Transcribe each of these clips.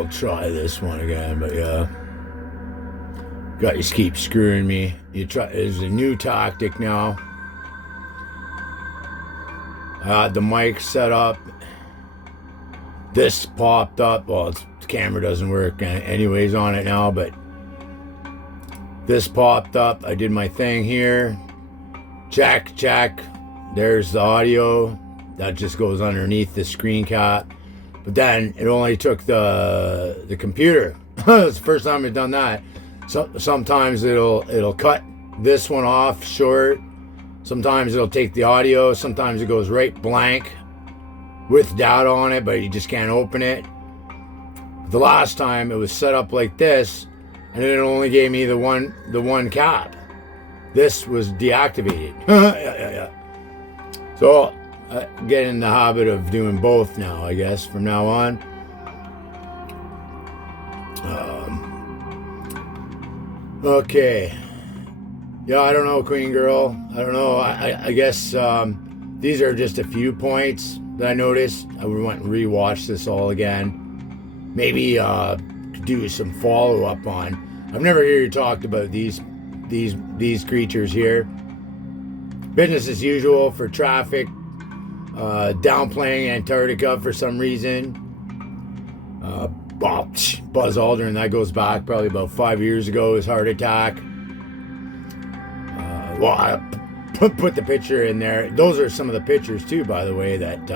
I'll try this one again, but yeah. Guys keep screwing me. There's a new tactic now. I had the mic set up. This popped up. Well, the camera doesn't work anyways on it now, but this popped up. I did my thing here. Check. There's the audio. That just goes underneath the screen cap. But then it only took the computer. It's the first time I've done that. So sometimes it'll cut this one off short. Sometimes it'll take the audio. Sometimes it goes right blank with data on it, but you just can't open it. The last time it was set up like this, and it only gave me the one cap. This was deactivated. Yeah. So get in the habit of doing both now, I guess, from now on. Okay. Yeah, I don't know, Queen Girl. I don't know. I guess these are just a few points that I noticed. I went and rewatch this all again. Maybe do some follow-up on. I've never heard you talked about these creatures here. Business as usual for traffic. Downplaying Antarctica for some reason. Buzz Aldrin, that goes back probably about 5 years ago, his heart attack. Well, I put the picture in there. Those are some of the pictures too, by the way, that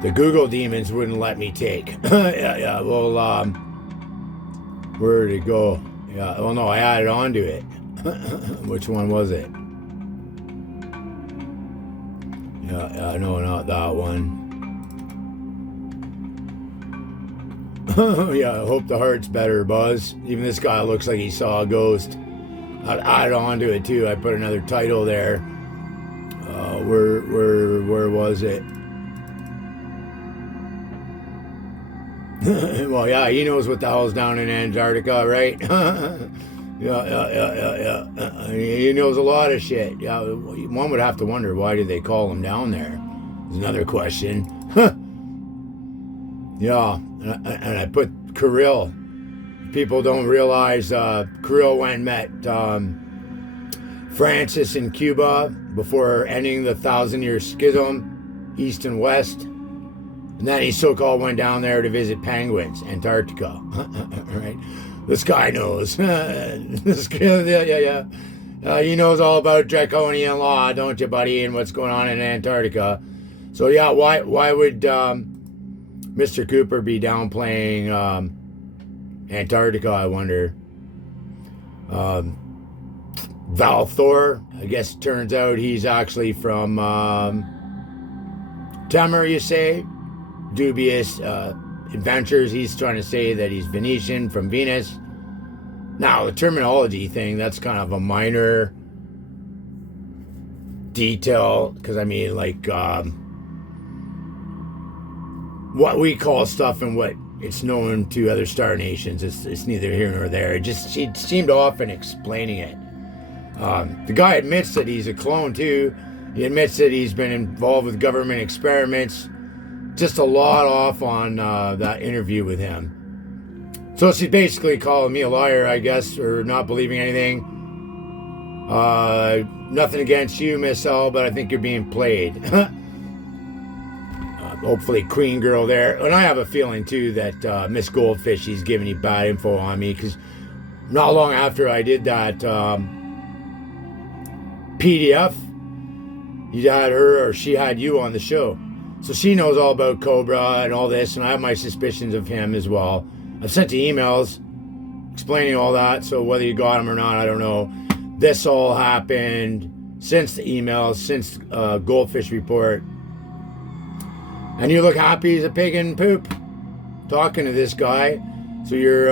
the Google demons wouldn't let me take. Yeah. Well, where did it go? Yeah. Well, no, I added on to it. Which one was it? Yeah. No, not that one. Yeah. I hope the heart's better, Buzz. Even this guy looks like he saw a ghost. I added on to it too. I put another title there. Where was it? Well, yeah, he knows what the hell's down in Antarctica, right? Yeah. He knows a lot of shit. Yeah, one would have to wonder, why did they call him down there? Is another question. Yeah, and I put Kirill. People don't realize Kirill went and met Francis in Cuba before ending the 1,000-year schism, East and West. And then he so-called went down there to visit penguins, Antarctica. Right? This guy knows. Yeah. He knows all about draconian law, don't you, buddy, and what's going on in Antarctica. So, yeah, why would Mr. Cooper be downplaying Antarctica, I wonder? Val Thor, I guess it turns out he's actually from Temer, you say? Dubious adventures. He's trying to say that he's Venetian from Venus. Now, the terminology thing, that's kind of a minor detail, because I mean, like, what we call stuff and what it's known to other star nations, it's neither here nor there. It just, she seemed off in explaining it. The guy admits that he's a clone too. He admits that he's been involved with government experiments. Just a lot off on that interview with him. So she's basically calling me a liar, I guess, or not believing anything. Nothing against you, Miss L, but I think you're being played. Hopefully Queen Girl there. And I have a feeling too that Miss Goldfish, she's giving you bad info on me, because not long after I did that PDF, you had her, or she had you on the show. So she knows all about Cobra and all this, and I have my suspicions of him as well. I've sent you emails explaining all that, so whether you got them or not, I don't know. This all happened since the emails, since Goldfish Report. And you look happy as a pig in poop talking to this guy. So you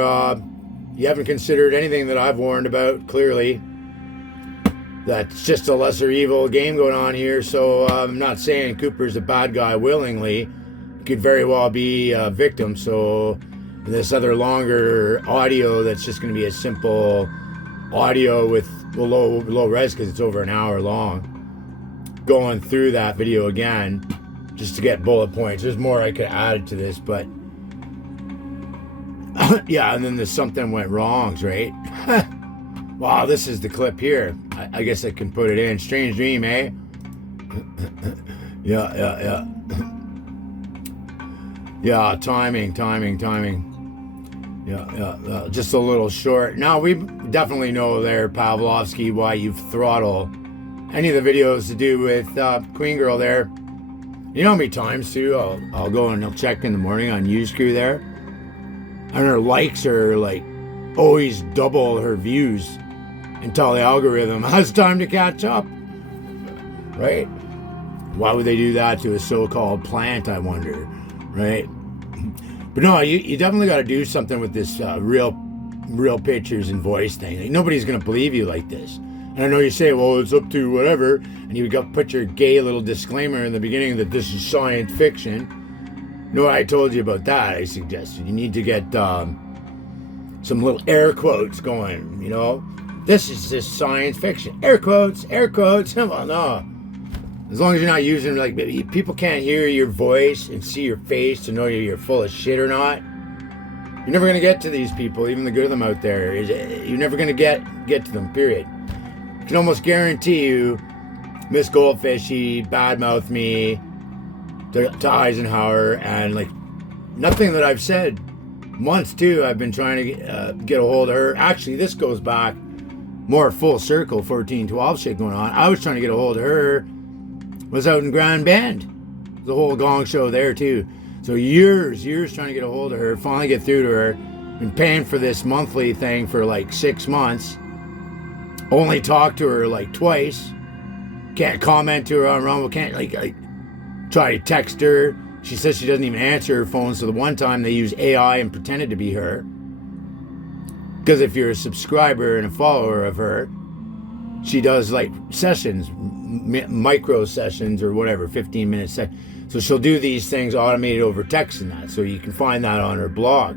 haven't considered anything that I've warned about, clearly. That's just a lesser evil game going on here. So I'm not saying Cooper's a bad guy willingly. He could very well be a victim. So this other longer audio that's just going to be a simple audio with low res, because it's over an hour long, going through that video again just to get bullet points. There's more I could add to this, but Yeah, and then there's something went wrongs, right? Wow, this is the clip here. I guess I can put it in. Strange dream, eh? Yeah. Yeah, timing. Yeah. Just a little short. Now, we definitely know there, Pavlovski, why you throttle any of the videos to do with Queen Girl there. You know how many times, too, I'll go and I'll check in the morning on Uscrew there. And her likes are like always double her views until the algorithm has time to catch up. Right? Why would they do that to a so-called plant, I wonder? Right? But no, you definitely got to do something with this real pictures and voice thing. Like, nobody's going to believe you like this. And I know you say, well, it's up to whatever. And you got put your gay little disclaimer in the beginning that this is science fiction. You know what I told you about that? I suggested you need to get some little air quotes going, you know? This is just science fiction. Air quotes. Well, no. As long as you're not using, like, people can't hear your voice and see your face to know you're full of shit or not. You're never going to get to these people, even the good of them out there. You're never going to get to them, period. I can almost guarantee you, Miss Goldfish, she badmouthed me to Eisenhower, and, like, nothing that I've said. Months, too, I've been trying to get a hold of her. Actually, this goes back more full circle, 14-12 shit going on. I was trying to get a hold of her. Was out in Grand Bend. The whole gong show there too. So years trying to get a hold of her. Finally get through to her. Been paying for this monthly thing for like 6 months. Only talked to her like twice. Can't comment to her on Rumble. Can't like try to text her. She says she doesn't even answer her phone. So the one time they used AI and pretended to be her. Because if you're a subscriber and a follower of her, she does like sessions, micro sessions or whatever, 15-minute sessions. So she'll do these things automated over text and that. So you can find that on her blog.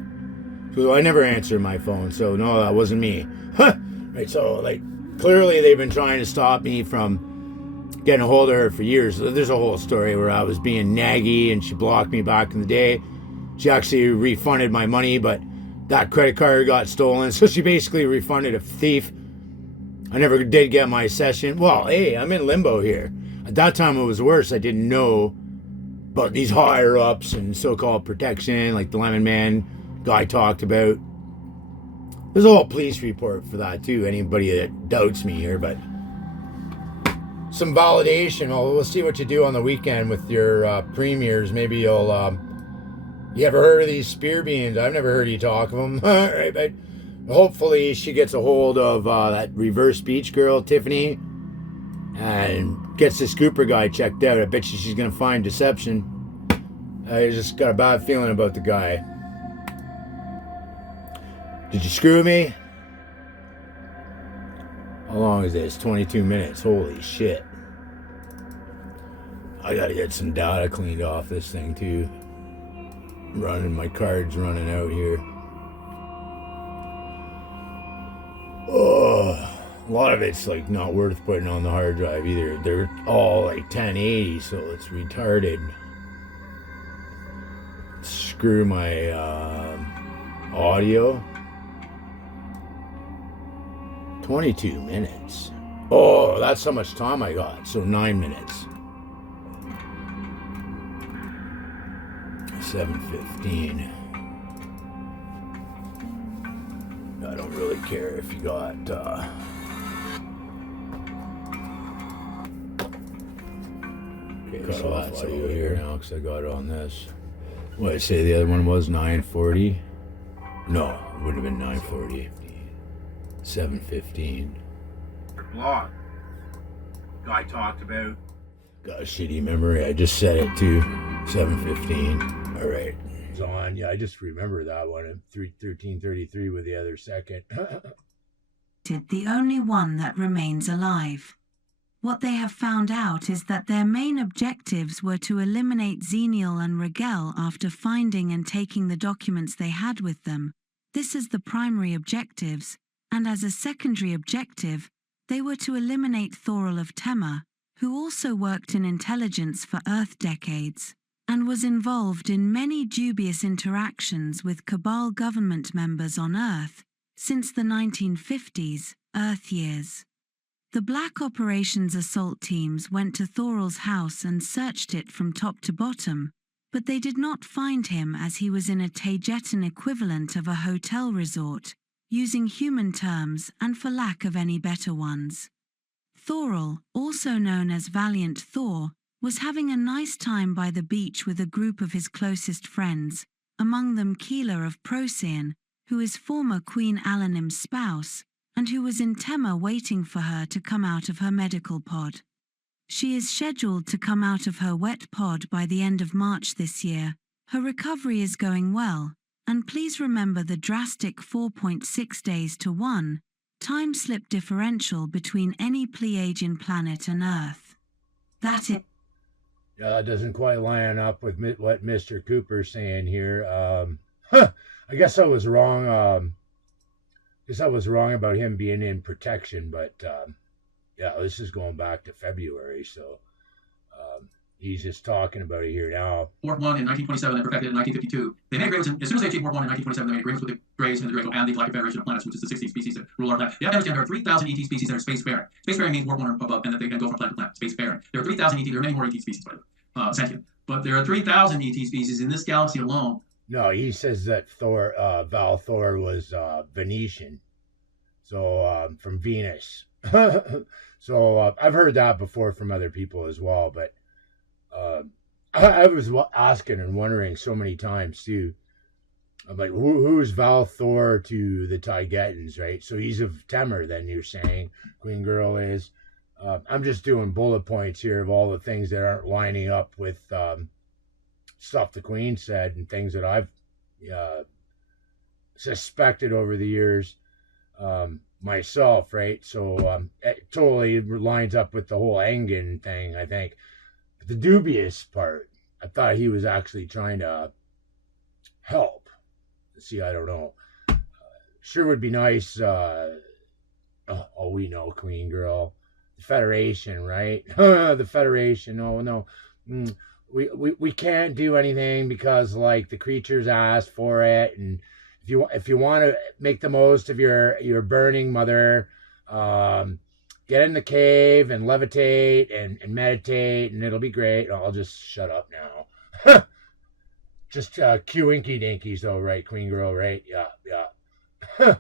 So I never answer my phone. So no, that wasn't me. Right. So like clearly they've been trying to stop me from getting a hold of her for years. There's a whole story where I was being naggy and she blocked me back in the day. She actually refunded my money, but that credit card got stolen. So she basically refunded a thief. I never did get my session. Well, hey, I'm in limbo here. At that time, it was worse. I didn't know about these higher-ups and so-called protection, like the Lemon Man guy talked about. There's a whole police report for that, too. Anybody that doubts me here, but some validation. Well, we'll see what you do on the weekend with your premiers. Maybe you'll... you ever heard of these spear beans? I've never heard you talk of them. All right, but... hopefully she gets a hold of that reverse beach girl, Tiffany, and gets this Cooper guy checked out. I bet you she's going to find deception. I just got a bad feeling about the guy. Did you screw me? How long is this? 22 minutes. Holy shit. I got to get some data cleaned off this thing too. My card's running out here. Oh, a lot of it's like not worth putting on the hard drive either. They're all like 1080, so it's retarded. Screw my audio. 22 minutes. Oh, that's how much time I got. So 9 minutes. 7:15. I don't really care if you got okay, so that's audio here now because I got it on this. What did I say the other one was? 9:40? No, it would have been 9:40. 7:15. Blog. Guy talked about. Got a shitty memory. I just said it too. 7:15. All right. It's on. Yeah, I just remember that one at 13:33 with the other second. The only one that remains alive. What they have found out is that their main objectives were to eliminate Zenial and Rigel after finding and taking the documents they had with them. This is the primary objectives, and as a secondary objective, they were to eliminate Throttle of Tema, who also worked in intelligence for Earth decades, and and was involved in many dubious interactions with cabal government members on Earth since the 1950s, Earth years. The Black Operations assault teams went to Thorell's house and searched it from top to bottom, but they did not find him as he was in a Tagetan equivalent of a hotel resort, using human terms and for lack of any better ones. Thorell, also known as Valiant Thor, was having a nice time by the beach with a group of his closest friends, among them Keela of Procyon, who is former Queen Alanim's spouse, and who was in Tema waiting for her to come out of her medical pod. She is scheduled to come out of her wet pod by the end of March this year. Her recovery is going well, and please remember the drastic 4.6 days to 1 time slip differential between any Pleiadian planet and Earth. That is... Yeah, that doesn't quite line up with what Mr. Cooper's saying here. I guess I was wrong. About him being in protection, but yeah, this is going back to February, so he's just talking about it here now. Warp 1 in 1927 and perfected in 1952. They made agreements, as soon as they achieved Warp 1 in 1927, they made agreements with the Greys and the Draco and the Galactic Federation of Planets, which is the 16 species that rule our planet. You have to understand there are 3,000 ET species that are spacefaring. Spacefaring means Warp 1 or above, and that they can go from planet to planet. Spacefaring. There are 3,000 ET, there are many more ET species, by the way, sentient. But there are 3,000 ET species in this galaxy alone. No, he says that Val Thor was Venetian, so from Venus. So I've heard that before from other people as well, but I was asking and wondering so many times too. I'm like, who's Val Thor to the Taigetans, right? So he's of Temer, then you're saying Queen Girl is. I'm just doing bullet points here of all the things that aren't lining up with stuff the Queen said and things that I've suspected over the years myself, right? So it totally lines up with the whole Engen thing, I think. But the dubious part, I thought he was actually trying to help. See, I don't know. Sure would be nice. We know, Queen Girl. The Federation, right? The Federation. Oh, no. We can't do anything because, like, the creatures asked for it, and if you want to make the most of your burning mother, get in the cave and levitate and meditate, and it'll be great. I'll just shut up now. Just cue Inky Dinkies, though, right, Queen Girl, right? Yeah.